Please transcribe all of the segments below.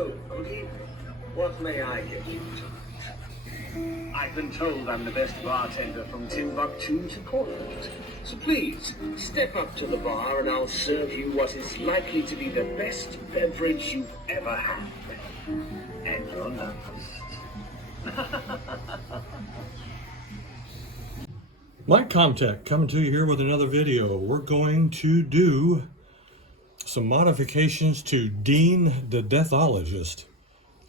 Oh, good evening. What may I get you tonight? I've been told I'm the best bartender from Timbuktu to Portland. So please, step up to the bar and I'll serve you what is likely to be the best beverage you've ever had. And you're next. Mike Comtech coming to you here with another video. We're going to do some modifications to Dean the Deathologist,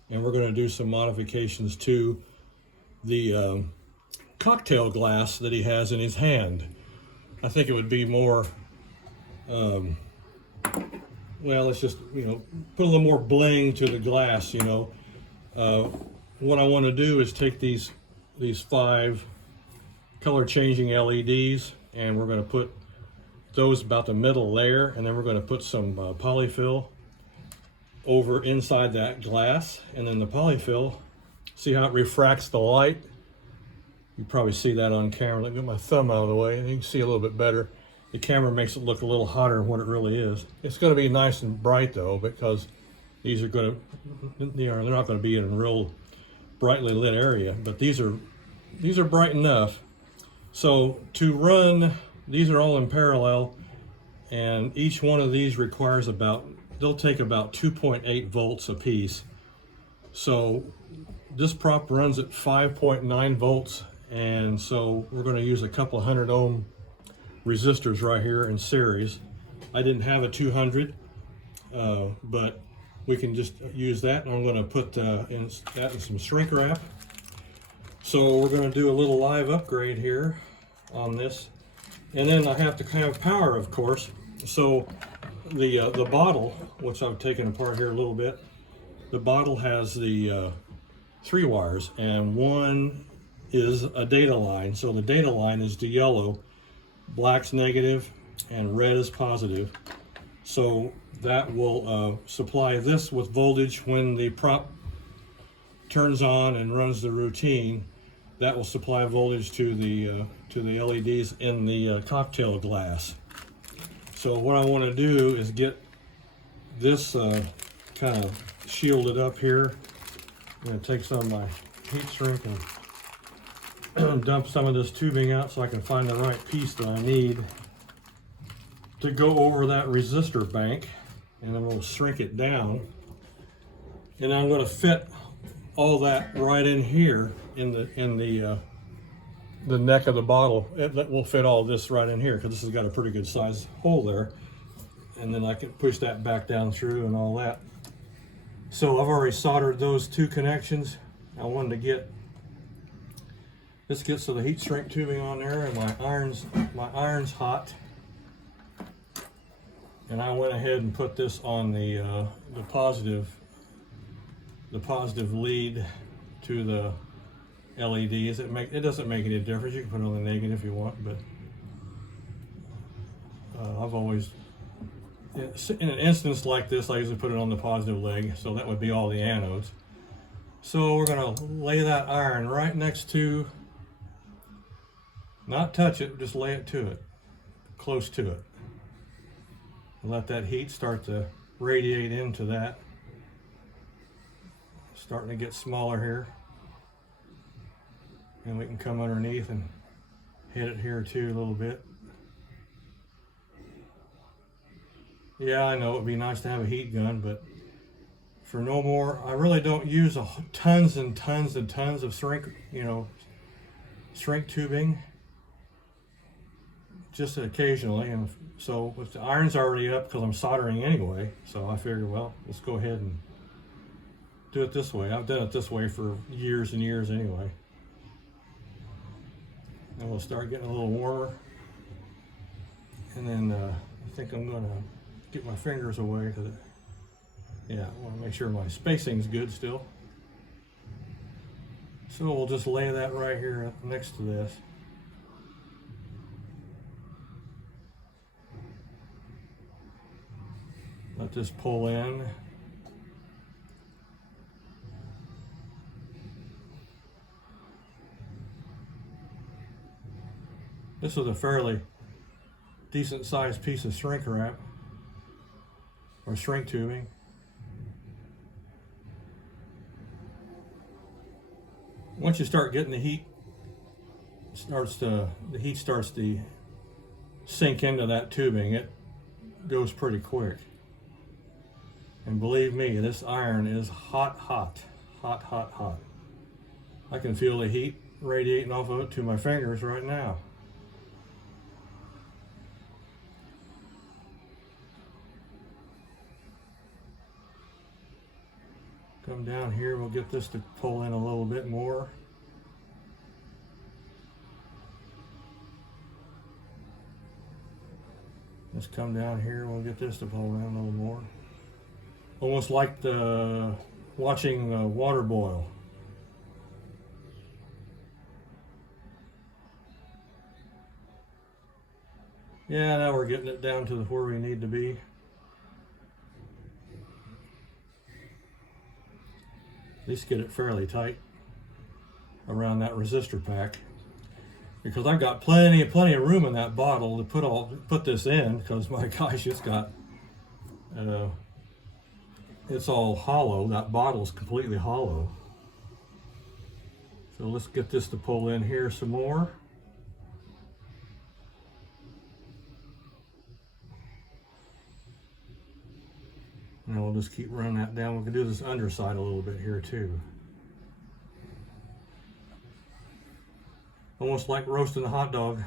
and we're going to do some modifications to the cocktail glass that he has in his hand. I think it would be more well, let's just put a little more bling to the glass. What I want to do is take these 5 color changing LEDs, and we're going to put those about the middle layer, and then we're going to put some polyfill over inside that glass, and then the polyfill, see how it refracts the light? You probably see that on camera. Let me get my thumb out of the way and you can see a little bit better. The camera makes it look a little hotter than what it really is. It's going to be nice and bright though, because these are going to, they're not going to be in a real brightly lit area, but these are bright enough. So to run, these are all in parallel, and each one of these requires they'll take about 2.8 volts a piece. So this prop runs at 5.9 volts, and so we're going to use a couple of 100 ohm resistors right here in series. I didn't have a 200, but we can just use that, and I'm going to put that in some shrink wrap. So we're going to do a little live upgrade here on this, and then I have to have power, of course. So the bottle, which I've taken apart here a little bit, the bottle has the 3 wires, and one is a data line. So the data line is the yellow, black's negative, and red is positive. So that will supply this with voltage when the prop turns on and runs the routine. That will supply voltage to the LEDs in the cocktail glass. So what I want to do is get this kind of shielded up here. I'm going to take some of my heat shrink and dump some of this tubing out so I can find the right piece that I need to go over that resistor bank, and then we'll shrink it down. And I'm going to fit all that right in here in the neck of the bottle. It will fit all this right in here, because this has got a pretty good size hole there, and then I can push that back down through and all that. So I've already soldered those 2 connections. I wanted to get so the heat shrink tubing on there, and my iron's hot, and I went ahead and put this on the positive lead to the LEDs. It doesn't make any difference. You can put it on the negative if you want, but I've always, in an instance like this, I usually put it on the positive leg, so that would be all the anodes. So we're going to lay that iron right next to, not touch it, just lay it to it, close to it. And let that heat start to radiate into that. Starting to get smaller here, and we can come underneath and hit it here too a little bit. Yeah, I know it'd be nice to have a heat gun, but for no more, I really don't use tons and tons and tons of shrink tubing, just occasionally. And so with the iron's already up because I'm soldering anyway, so I figured, well, let's go ahead and do it this way. I've done it this way for years and years anyway. And we'll start getting a little warmer. And then I think I'm going to get my fingers away, because I want to make sure my spacing's good still. So we'll just lay that right here next to this. Let this pull in. This is a fairly decent sized piece of shrink wrap or shrink tubing. once you start getting the heat, the heat starts to sink into that tubing. It goes pretty quick. And believe me, this iron is hot, hot, hot, hot, hot. I can feel the heat radiating off of it to my fingers right now. Come down here, we'll get this to pull in a little bit more. Let's come down here, we'll get this to pull in a little more. Almost like watching water boil. Yeah, now we're getting it down to where we need to be. At least get it fairly tight around that resistor pack, because I've got plenty of room in that bottle to put this in, because my gosh, it's got it's all hollow. That bottle's completely hollow. So let's get this to pull in here some more. And we'll just keep running that down. We can do this underside a little bit here too. Almost like roasting a hot dog.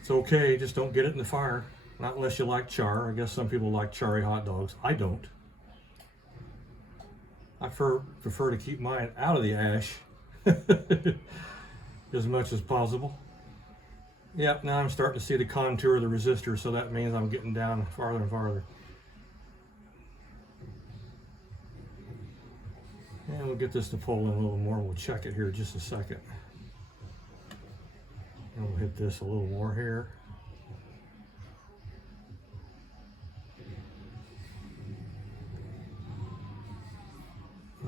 It's okay, just don't get it in the fire. Not unless you like char. I guess some people like charry hot dogs. I don't. I prefer to keep mine out of the ash as much as possible. Yep, now I'm starting to see the contour of the resistor, so that means I'm getting down farther and farther. And we'll get this to pull in a little more. We'll check it here in just a second. And we'll hit this a little more here.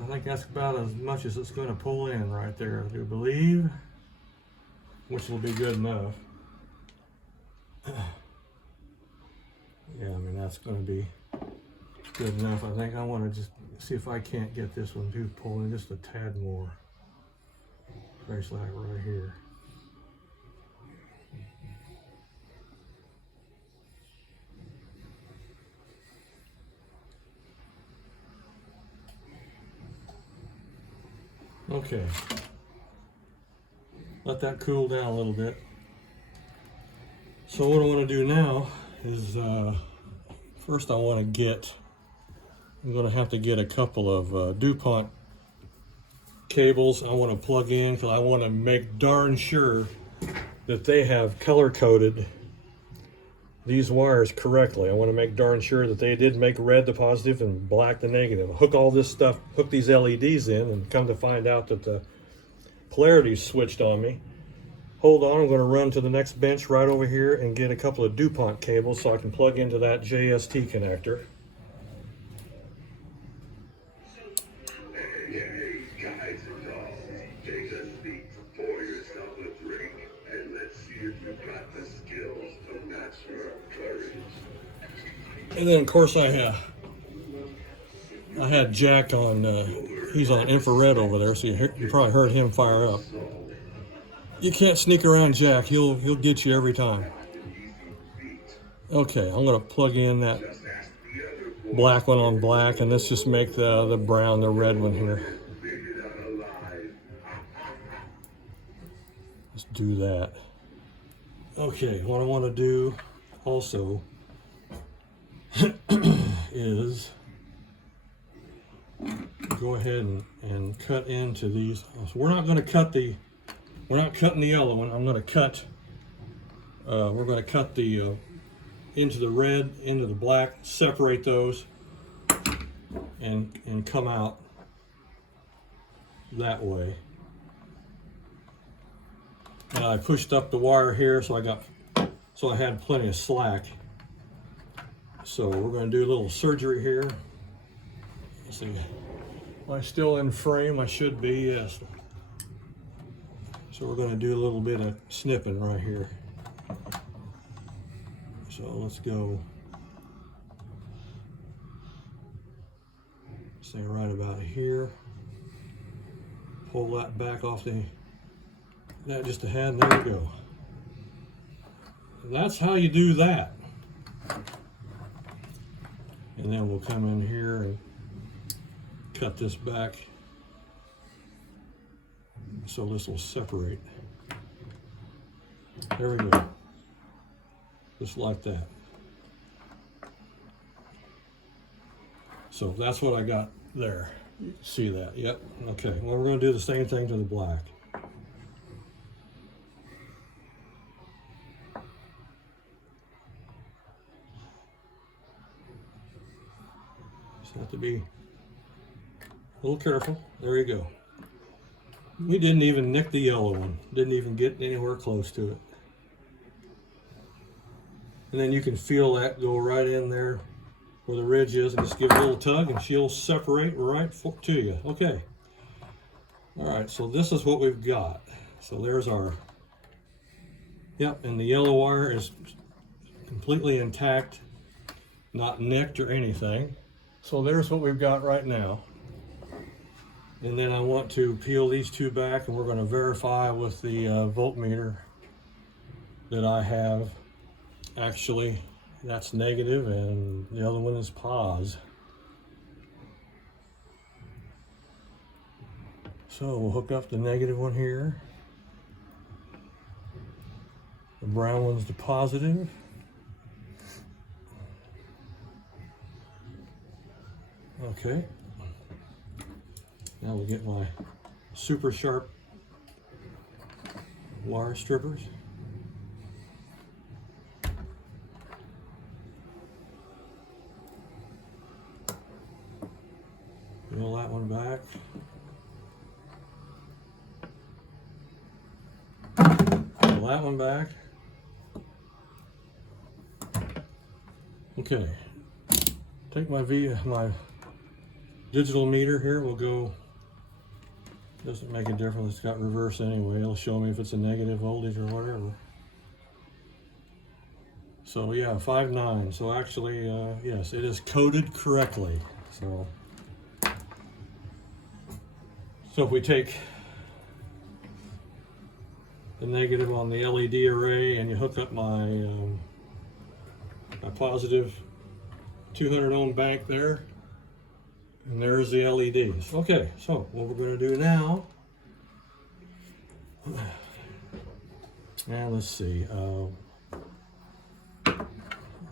I think that's about as much as it's going to pull in right there, I do believe, which will be good enough. Yeah, I mean, that's going to be good enough. I think I want to just see if I can't get this one to pull in just a tad more. Especially like right here. Okay. Let that cool down a little bit. So what I want to do now is first I'm going to have to get a couple of DuPont cables I want to plug in, because I want to make darn sure that they have color coded these wires correctly. I want to make darn sure that they did make red the positive and black the negative. Hook all this stuff, hook these LEDs in, and come to find out that the polarity's switched on me. Hold on, I'm going to run to the next bench right over here and get a couple of DuPont cables so I can plug into that JST connector. Hey, guys and dolls, take a seat, pour yourself a drink, and let's see if you've got the skills to match your courage. And then, of course, I had Jack on, he's on infrared over there, so you probably heard him fire up. You can't sneak around Jack, he'll get you every time. Okay, I'm going to plug in that black one on black, and let's just make the brown the red one here. Let's do that. Okay, what I want to do also is go ahead and cut into these. So we're not cutting the yellow one. I'm going to cut. We're going to cut the into the red, into the black, separate those, and come out that way. And I pushed up the wire here, so I had plenty of slack. So we're going to do a little surgery here. Let's see. Am I still in frame? I should be, yes. So we're going to do a little bit of snipping right here. So let's go, say right about here. pull that back off that just a head, and there we go. And that's how you do that. And then we'll come in here and cut this back so this will separate. There we go. Just like that. So that's what I got there. See that? Yep. Okay. Well, we're going to do the same thing to the black. Just have to be a little careful. There you go. We didn't even nick the yellow one. Didn't even get anywhere close to it. And then you can feel that go right in there where the ridge is, and just give it a little tug and she'll separate right to you. Okay. All right, so this is what we've got. So there's our, yep, and the yellow wire is completely intact, not nicked or anything. So there's what we've got right now. And then I want to peel these two back, and we're going to verify with the voltmeter that I have. Actually, that's negative and the other one is pos. So we'll hook up the negative one here. The brown one's the positive. Okay. Now we'll get my super sharp wire strippers. Peel that one back. Peel that one back. Okay. Take my digital meter here. We'll go. Doesn't make a difference. It's got reverse anyway. It'll show me if it's a negative voltage or whatever. So yeah, 5.9. So actually, yes, it is coded correctly. So if we take the negative on the LED array and you hook up my my positive 200 ohm bank there, and there's the LEDs. Okay, so what we're going to do now, and let's see,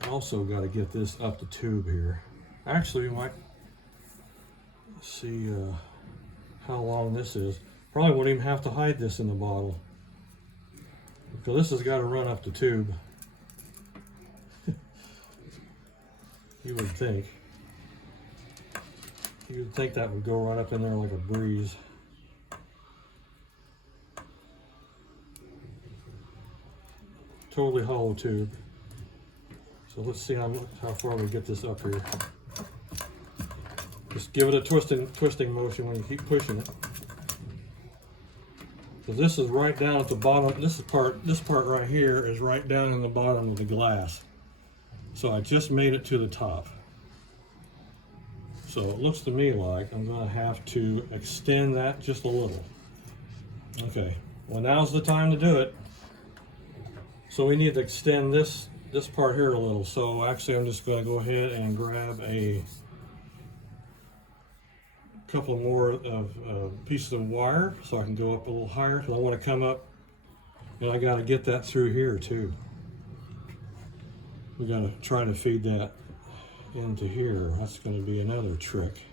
also got to get this up the tube here. Actually, we might see how long this is. Probably won't even have to hide this in the bottle, because this has got to run up the tube. You would think. You would think that would go right up in there like a breeze. Totally hollow tube. So let's see how far we get this up here. Just give it a twisting motion when you keep pushing it. So this is right down at the bottom. This part right here is right down in the bottom of the glass. So I just made it to the top. So it looks to me like I'm going to have to extend that just a little. Okay, well, now's the time to do it. So we need to extend this part here a little. So actually I'm just going to go ahead and grab a couple more of pieces of wire so I can go up a little higher, because I want to come up, and I got to get that through here too. We got to try to feed that into here. That's going to be another trick.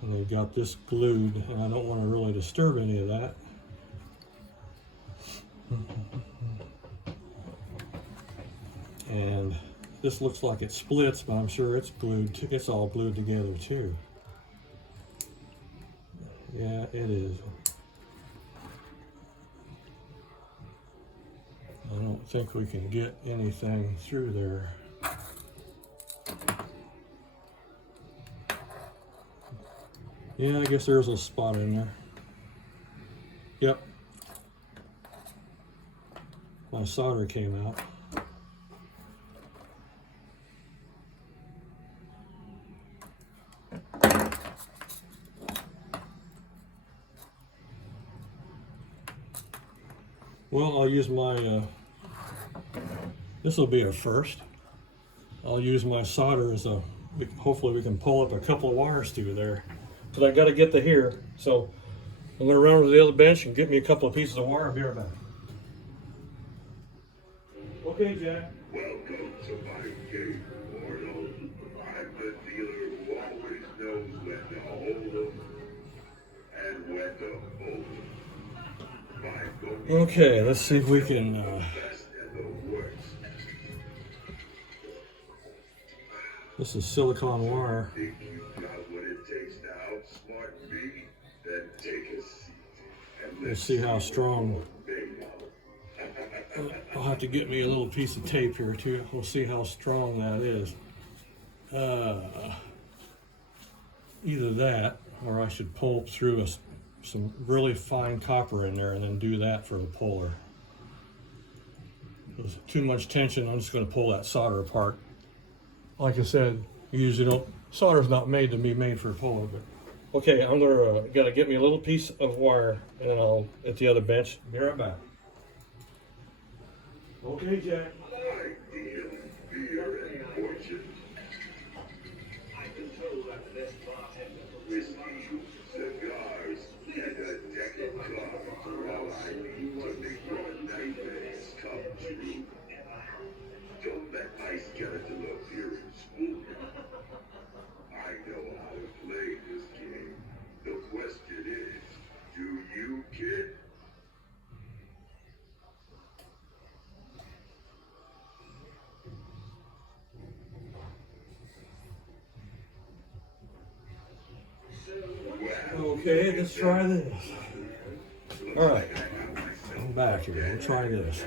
And they've got this glued, and I don't want to really disturb any of that. And this looks like it splits, but I'm sure it's glued. It's all glued together too. Yeah, it is. I don't think we can get anything through there. Yeah, I guess there's a spot in there. Yep. My solder came out. Well, I'll use my, this will be a first. I'll use my solder as a, hopefully we can pull up a couple of wires through there. But I got to get to here, so I'm going to run over to the other bench and get me a couple of pieces of wire and be right back. Okay, Jack. Welcome to my game, Mortal. I'm the dealer who always knows when to hold 'em and when to hold 'em. My goal Okay, let's see if we can, is the best and the worst. this is silicone wire. Think you've got what it takes to outsmart me? Then take a seat and We'll let's see how strong. bingo. I'll have to get me a little piece of tape here too. We'll see how strong that is. Either that, or I should pull through some really fine copper in there and then do that for the puller. There's too much tension, I'm just going to pull that solder apart. Like I said, you usually don't, solder's not made to be made for a puller, but. Okay, I'm gonna get me a little piece of wire and then I'll, at the other bench, be right back. Okay, Jack. I deal beer and fortune, I control I'm the best bartender from whiskey, cigars, and a deck of cards are all I need to make your nightmares come true. Don't let my skeleton appear and spook you. I know how to play this game. The question is, do you, kid? Okay, let's try this. All right, I'm back here. We'll try this.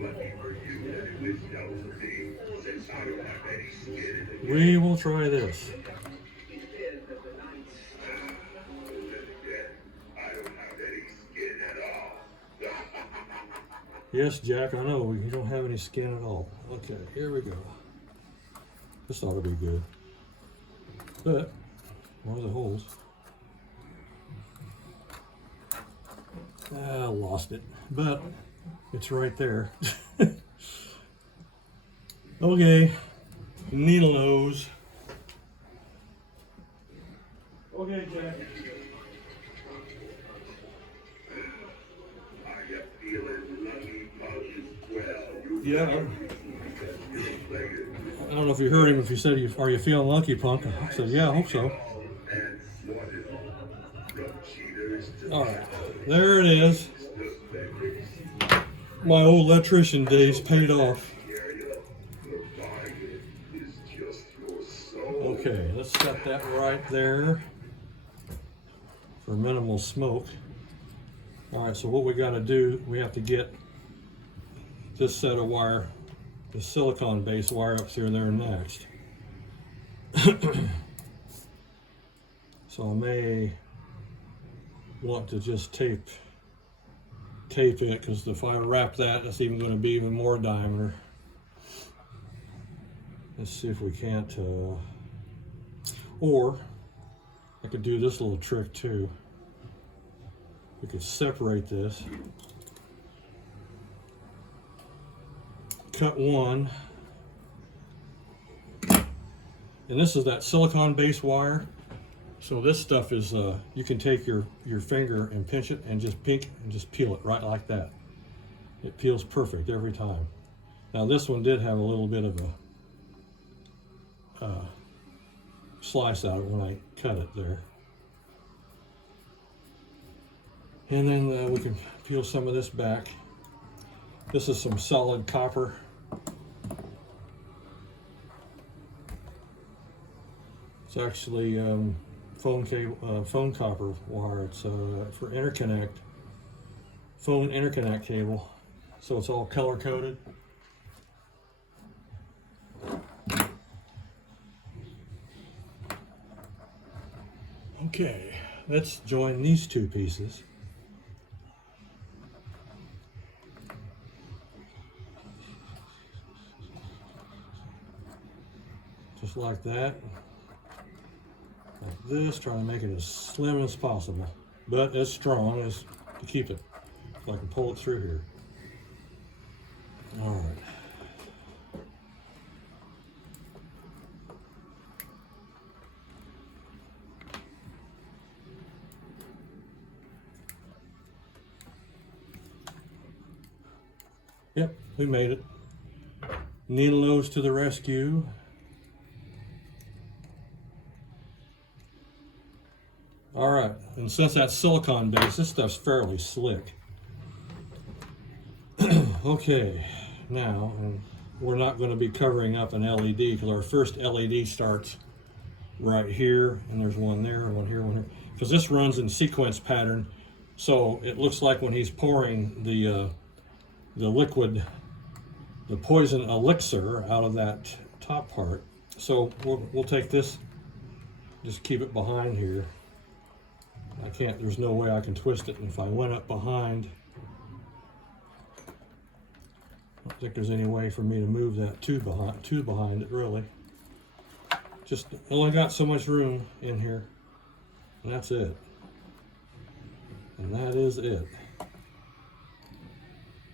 Lucky for you that it was no for me, since I don't have any skin in the We will try this. I don't have any skin at all. Yes, Jack, I know. You don't have any skin at all. Okay, here we go. This ought to be good. But, where are the holes? I lost it. But, it's right there. Okay, needle nose. Okay, Jack. Are you feeling lucky, Pug? Well, Yeah. you played it. I don't know if you heard him if he said, are you feeling lucky, punk? I said, yeah, I hope so. And what is from cheaters to All right, there it is. My old electrician days paid off. the bargain is just your soul. Okay, let's set that right there for minimal smoke. All right, so what we got to do, we have to get this set of wire, the silicone based wire up through there next. So I may want to just tape it, because if I wrap that, that's even going to be even more diameter. Let's see if we can't, or I could do this little trick too. We could separate this, cut one, and this is that silicone based wire. So this stuff is, you can take your finger and pinch it and just peel it right like that. It peels perfect every time. Now this one did have a little bit of a slice out when I cut it there. And then we can peel some of this back. This is some solid copper. It's actually phone copper wire. It's for interconnect, phone interconnect cable. So it's all color coded. Okay, let's join these two pieces. Just like that. Like this, trying to make it as slim as possible, but as strong as to keep it if I can pull it through here. All right. Yep, we made it. Needle-nose to the rescue. All right, and since that's silicone based, this stuff's fairly slick. Okay, now, and we're not going to be covering up an LED because our first LED starts right here, and there's one there, one here, one here. Because this runs in sequence pattern, so it looks like when he's pouring the liquid, the poison elixir out of that top part. So we'll take this, just keep it behind here. I can't, there's no way I can twist it. And if I went up behind, I don't think there's any way for me to move that tube behind it, really. Just only got so much room in here, and that's it. And that is it.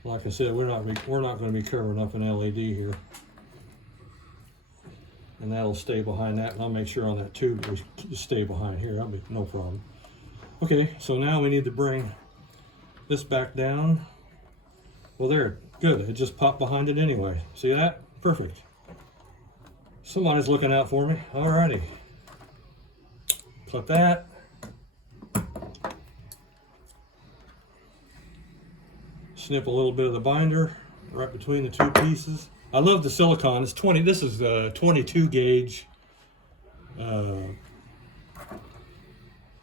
Like I said, we're not going to be covering up an LED here, and that'll stay behind that. And I'll make sure on that tube we just stay behind here. That'll be no problem. Okay, so now we need to bring this back down. Well, there, good. It just popped behind it anyway. See that? Perfect. Somebody's looking out for me. Alrighty. Clip that. Snip a little bit of the binder right between the two pieces. I love the silicone. It's 20. This is the 22 gauge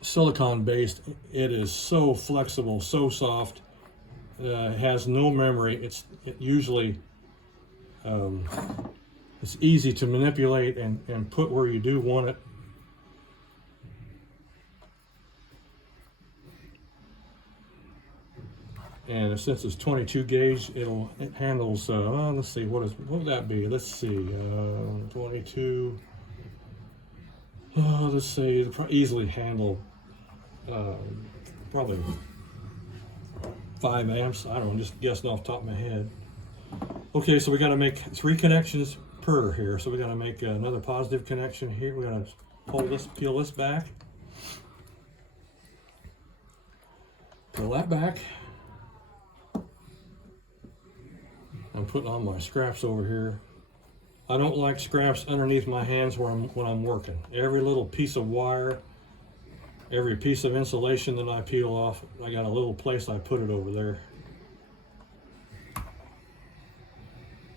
silicone based. It is so flexible, so soft. It has no memory. It usually it's easy to manipulate and put where you do want it. And since it's 22 gauge, it handles. Let's see, what would that be? Let's see, 22. Let's see, it'll easily handle probably 5 amps. I don't know, just guessing off the top of my head. Okay, so we got to make 3 connections per here. So we got to make another positive connection here. We're gonna peel this back, peel that back. I'm putting on my scraps over here. I don't like scraps underneath my hands when I'm working. Every little piece of wire, every piece of insulation that I peel off, I got a little place I put it over there.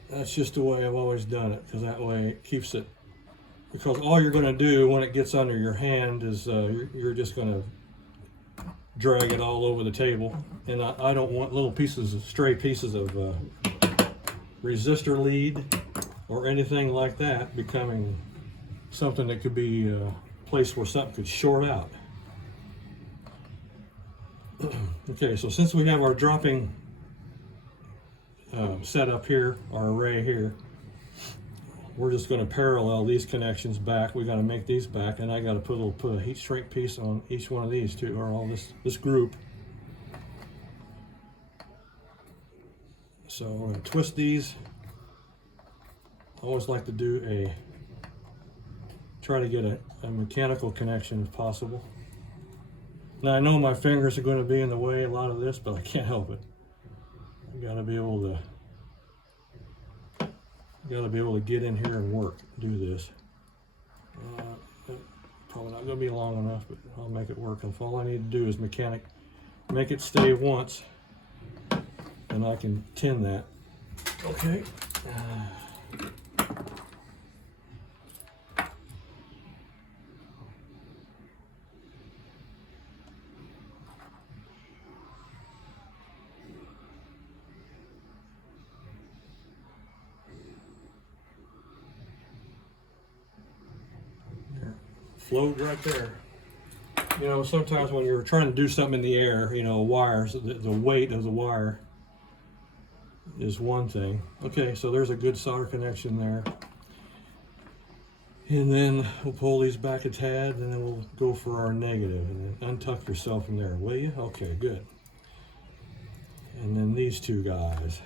That's just the way I've always done it, because that way it keeps it. Because all you're going to do when it gets under your hand is you're just going to drag it all over the table. And I don't want little pieces, stray pieces of resistor lead or anything like that becoming something that could be a place where something could short out. Okay, so since we have our dropping set up here, our array here, we're just going to parallel these connections back. We got to make these back, and I got to put a heat shrink piece on each one of these too, or all this group. So we're going to twist these. I always like to try to get a mechanical connection if possible. Now I know my fingers are going to be in the way a lot of this, but I can't help it. I got to be able to get in here and do this. Probably not going to be long enough, but I'll make it work. If all I need to do is make it stay once, and I can tin that. Okay. Float right there. You know, sometimes when you're trying to do something in the air, you know, wires, the weight of the wire is one thing. Okay, so there's a good solder connection there. And then we'll pull these back a tad, and then we'll go for our negative. And then untuck yourself from there, will you? Okay, good. And then these two guys.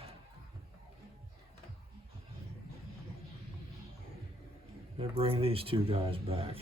I bring these two guys back.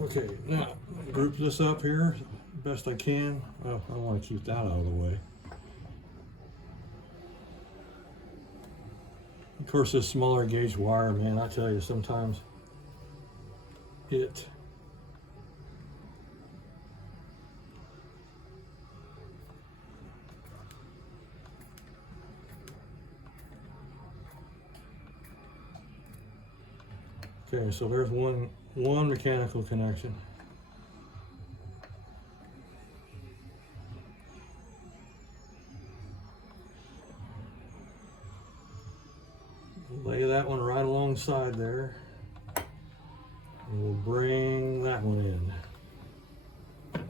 Okay, now group this up here best I can. Oh, I want to keep that out of the way. Of course, this smaller gauge wire, man, I tell you, sometimes it okay, so there's one mechanical connection. Lay that one right alongside there, and we'll bring that one in.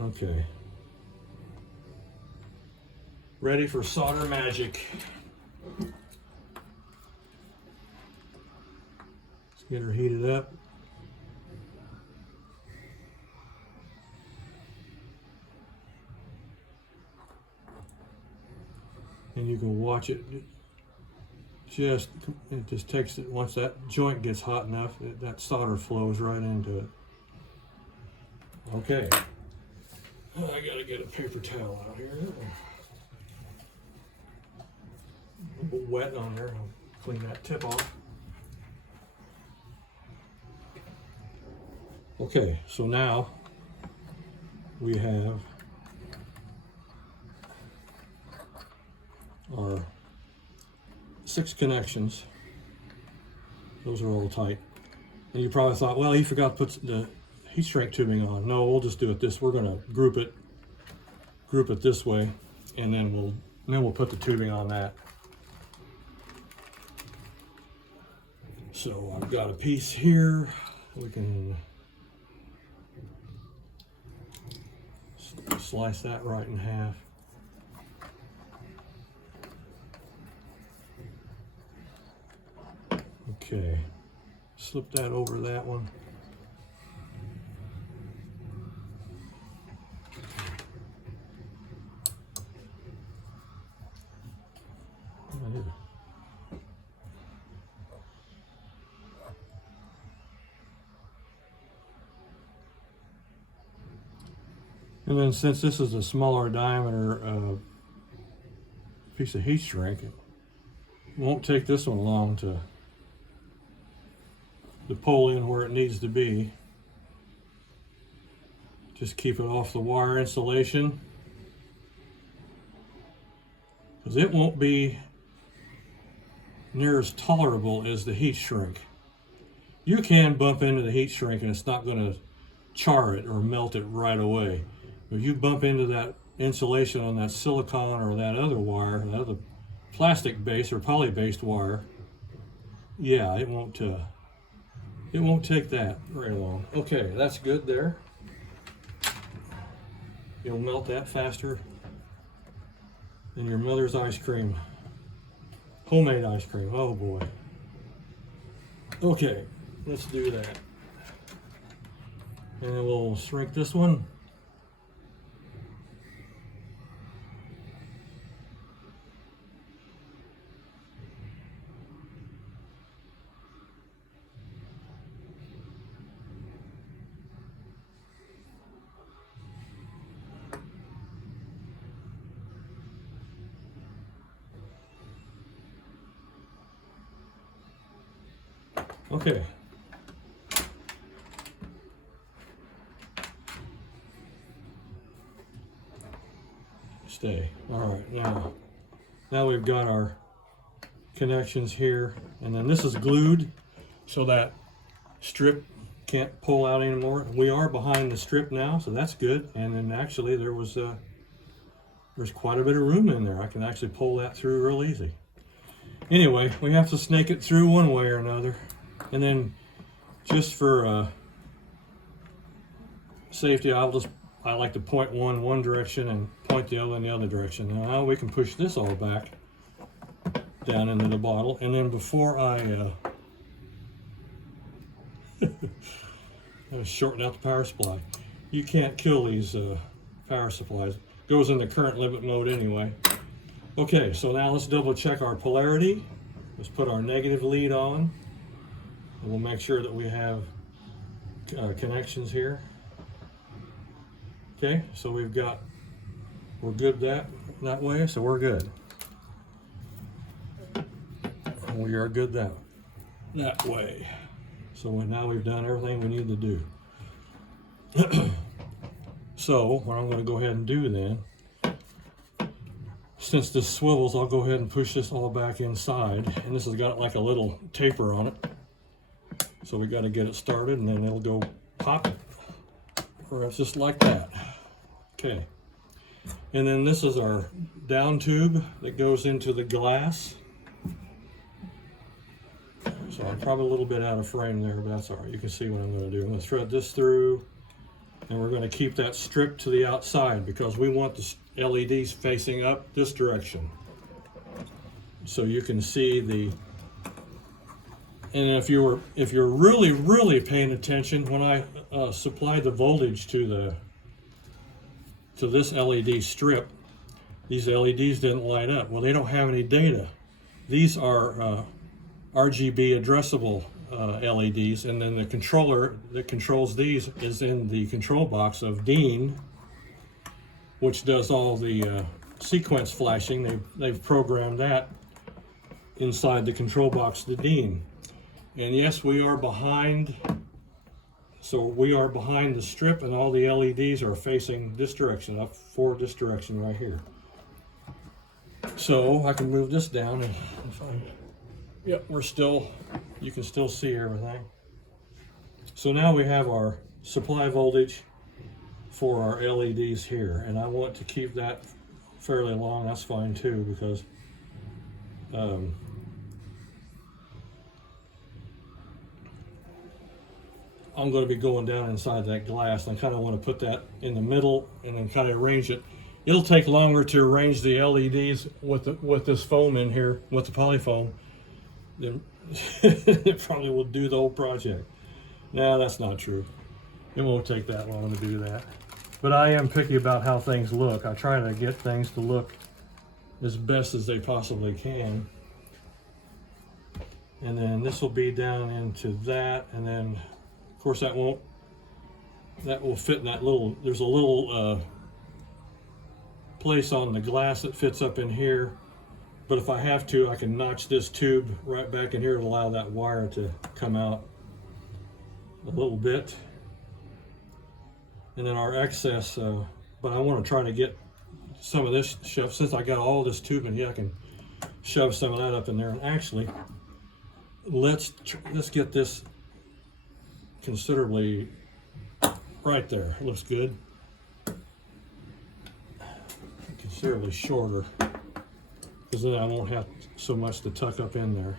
Okay. Ready for solder magic. Let's get her heated up. And you can watch it. It just takes it, once that joint gets hot enough, that solder flows right into it. Okay. I gotta get a paper towel out here. A little wet on there. I'll clean that tip off. Okay, so now we have our 6 connections. Those are all tight. And you probably thought, well, he forgot to put the heat shrink tubing on. No, we'll just do it this. We're gonna group it this way, and then we'll put the tubing on that. So I've got a piece here. We can slice that right in half. Okay, slip that over that one. And then, since this is a smaller diameter piece of heat shrink, it won't take this one long to pull in where it needs to be. Just keep it off the wire insulation, because it won't be near as tolerable as the heat shrink. You can bump into the heat shrink and it's not going to char it or melt it right away. If you bump into that insulation on that silicone or that other wire, that other plastic base or poly-based wire, yeah, it won't take that very long. Okay, that's good there. You'll melt that faster than your mother's ice cream. Homemade ice cream, oh boy. Okay, let's do that. And then we'll shrink this one. Okay. Stay. All right, now we've got our connections here, and then this is glued so that strip can't pull out anymore. We are behind the strip now, so that's good. And then actually there's quite a bit of room in there. I can actually pull that through real easy. Anyway, we have to snake it through one way or another. And then just for safety, I like to point one direction and point the other in the other direction. Now we can push this all back down into the bottle. And then before I shorten out the power supply. You can't kill these power supplies. Goes in the current limit mode anyway. Okay, so now let's double check our polarity. Let's put our negative lead on. And we'll make sure that we have connections here. Okay, so we're good that way, so we're good. We are good that way. So now we've done everything we need to do. So what I'm going to go ahead and do then, since this swivels, I'll go ahead and push this all back inside. And this has got like a little taper on it. So we got to get it started, and then it'll go pop, or it's just like that. Okay. And then this is our down tube that goes into the glass. So I'm probably a little bit out of frame there, but that's all right. You can see what I'm going to do. I'm going to thread this through, and we're going to keep that strip to the outside because we want the LEDs facing up this direction. So you can see the, and if you're really paying attention, when I supplied the voltage to this LED strip, these LEDs didn't light up. Well, they don't have any data. These are RGB addressable LEDs, and then the controller that controls these is in the control box of Dean, which does all the sequence flashing. They've programmed that inside the control box to Dean. And yes, we are behind, so we are behind the strip, and all the LEDs are facing this direction, up for this direction right here. So I can move this down and find. Yep, you can still see everything. So now we have our supply voltage for our LEDs here, and I want to keep that fairly long. That's fine too, because I'm going to be going down inside that glass, and I kind of want to put that in the middle and then kind of arrange it. It'll take longer to arrange the LEDs with this foam in here, with the polyfoam, then it probably will do the whole project. No, that's not true. It won't take that long to do that. But I am picky about how things look. I try to get things to look as best as they possibly can. And then this will be down into that, and then of course that will fit in that little, there's a little place on the glass that fits up in here. But if I have to, I can notch this tube right back in here to allow that wire to come out a little bit. And then our excess, but I want to try to get some of this shoved, since I got all this tube in here, I can shove some of that up in there. And actually, let's get this considerably right there. It looks good. Considerably shorter, because then I won't have so much to tuck up in there.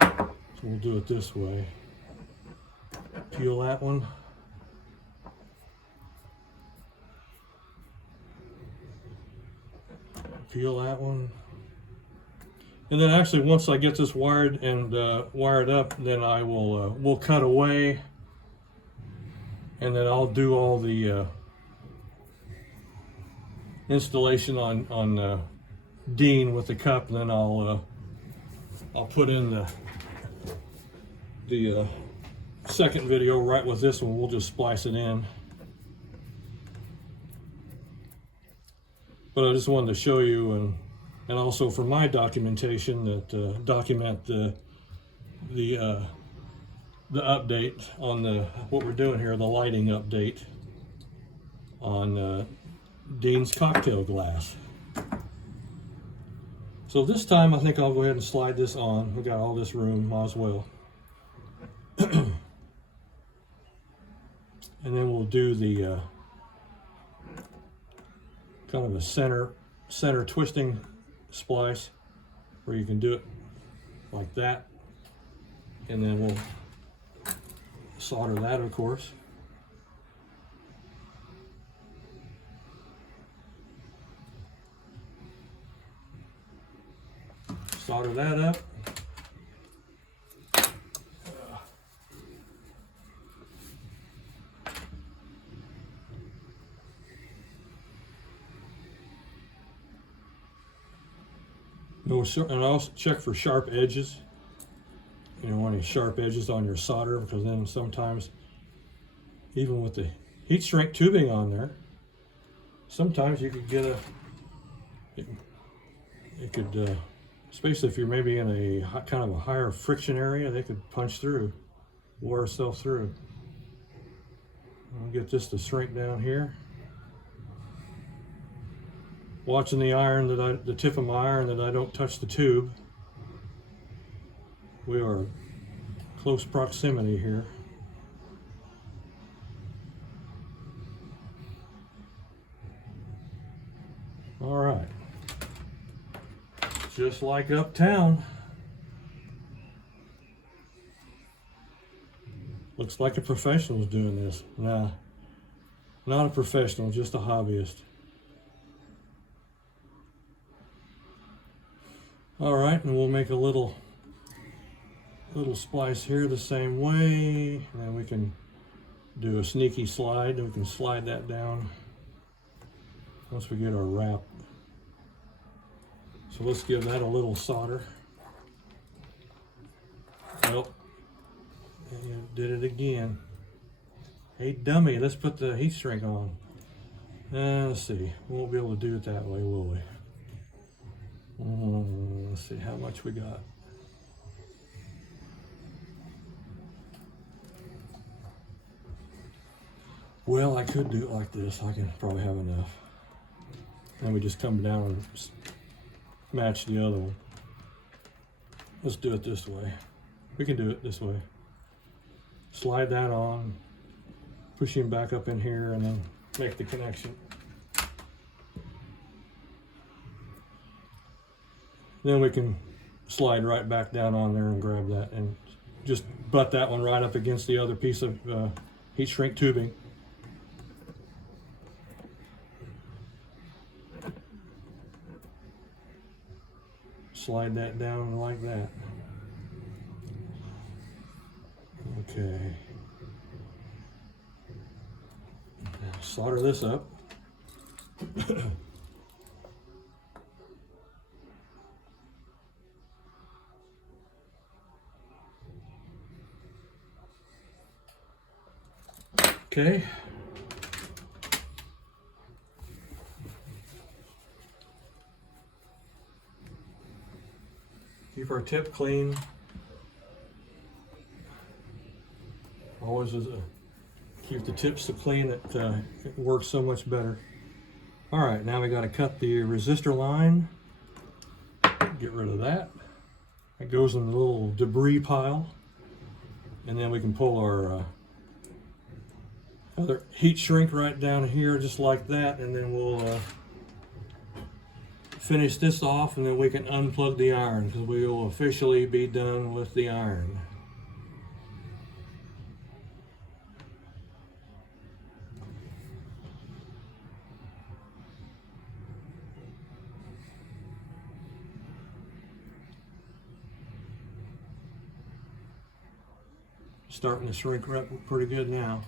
So we'll do it this way. Peel that one. Peel that one. And then actually, once I get this wired and wired up, then I will we'll cut away, and then I'll do all the installation on Dean with the cup, and then I'll put in the second video right with this one. We'll just splice it in. But I just wanted to show you, and also for my documentation, that document the update on what we're doing here, the lighting update on Dean's cocktail glass. So this time I think I'll go ahead and slide this on. We got all this room, might as well. And then we'll do the kind of a center center twisting splice where you can do it like that, and then we'll solder that, of course. Solder that up. And also check for sharp edges. You don't want any sharp edges on your solder, because then sometimes, even with the heat shrink tubing on there, sometimes you could get it could, especially if you're maybe in a kind of a higher friction area, they could punch through, wear itself through. I'll get this to shrink down here. Watching the iron the tip of my iron that I don't touch the tube. We are close proximity here. All right, just like uptown. Looks like a professional's doing this. Nah, not a professional, just a hobbyist. All right, and we'll make a little splice here the same way, and then we can do a sneaky slide, and we can slide that down once we get our wrap. So let's give that a little solder. Well, and did it again. Hey dummy, let's put the heat shrink on. Let's see, we won't be able to do it that way, will we? Let's see how much we got. Well, I could do it like this. I can probably have enough. And we just come down and match the other one. Let's do it this way. We can do it this way. Slide that on, push him back up in here, and then make the connection. Then we can slide right back down on there and grab that, and just butt that one right up against the other piece of heat shrink tubing. Slide that down like that. Okay. Now solder this up. Okay. Keep our tip clean. Always keep the tips so clean that it works so much better. All right, now we got to cut the resistor line. Get rid of that. It goes in the little debris pile, and then we can pull our other heat shrink right down here, just like that, and then we'll finish this off, and then we can unplug the iron, because we will officially be done with the iron. Starting to shrink up pretty good now.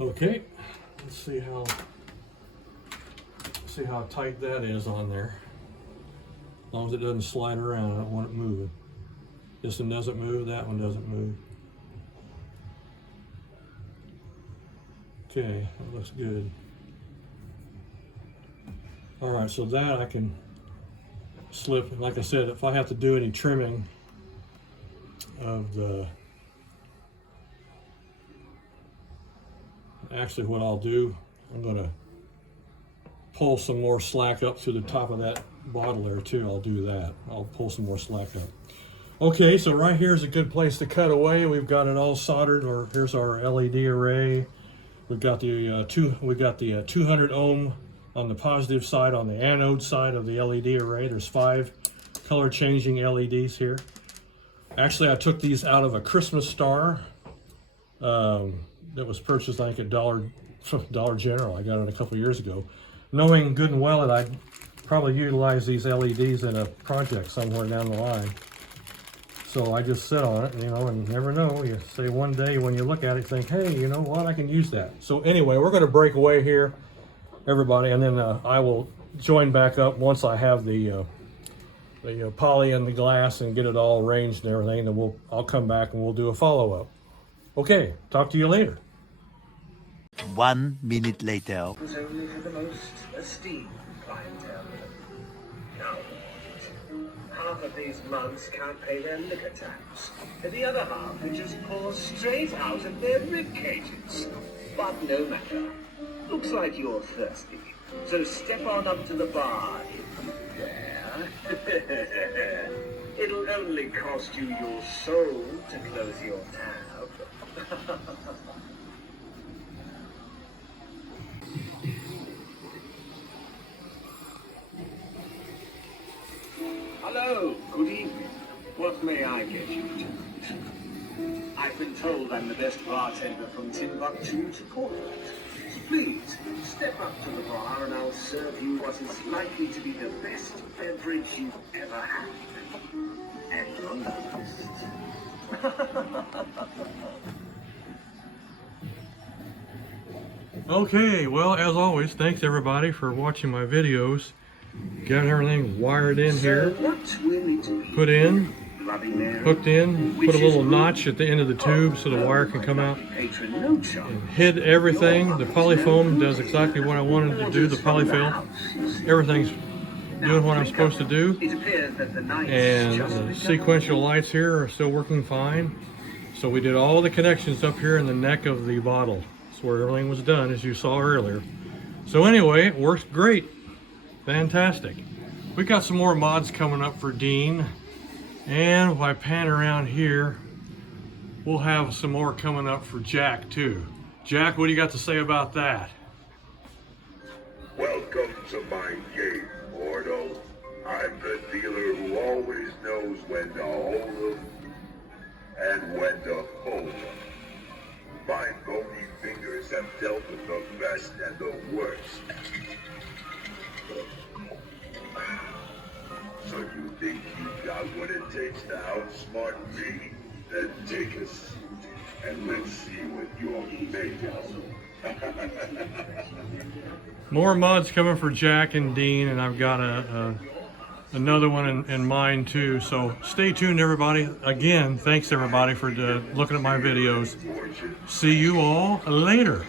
Okay, let's see how tight that is on there. As long as it doesn't slide around, I don't want it moving. This one doesn't move, that one doesn't move. Okay, that looks good. All right, so that I can slip. Like I said, if I have to do any trimming of the, actually what I'll do, I'm gonna pull some more slack up through the top of that bottle there too. I'll do that. I'll pull some more slack up. Okay, so right here is a good place to cut away. We've got it all soldered, or here's our LED array. We've got the 200 ohm on the positive side. On the anode side of the LED array, there's 5 color changing LEDs here. Actually, I took these out of a Christmas star that was purchased, I think, at Dollar General. I got it a couple years ago, knowing good and well that I'd probably utilize these LEDs in a project somewhere down the line. So I just sit on it, you know, and you never know. You say one day when you look at it, think, hey, you know what, I can use that. So anyway, we're going to break away here, everybody, and then I will join back up once I have the poly and the glass and get it all arranged and everything. Then I'll come back and we'll do a follow-up. Okay, talk to you later. 1 minute later. It was only for the most esteemed clientele. Now, half of these mugs can't pay their liquor tax, and the other half they just pour straight out of their rib cages. But no matter. Looks like you're thirsty, so step on up to the bar if you dare. It'll only cost you your soul to close your tab. Hello, good evening. What may I get you tonight? I've been told I'm the best bartender from Timbuktu to Portland. So please, step up to the bar and I'll serve you what is likely to be the best beverage you've ever had. And you're noticed. Okay, well, as always, thanks everybody for watching my videos. Got everything wired in here, put in, hooked in, put a little notch at the end of the tube so the wire can come out, and hid everything. The polyfoam does exactly what I wanted to do. The polyfill, everything's doing what I'm supposed to do, and the sequential lights here are still working fine. So we did all the connections up here in the neck of the bottle. That's where everything was done, as you saw earlier. So anyway, it works great. Fantastic. We got some more mods coming up for Dean, and if I pan around here, we'll have some more coming up for Jack too. Jack, what do you got to say about that? Welcome to my game, Mordo. I'm the dealer who always knows when to hold 'em and when to hold 'em. My bony fingers have dealt with the best and the worst. So you think you got what it takes to outsmart me? Then take a seat and let's see what you're made of. More mods coming for Jack and Dean, and I've got another one in mind too. So stay tuned, everybody. Again, thanks everybody for looking at my videos. See you all later.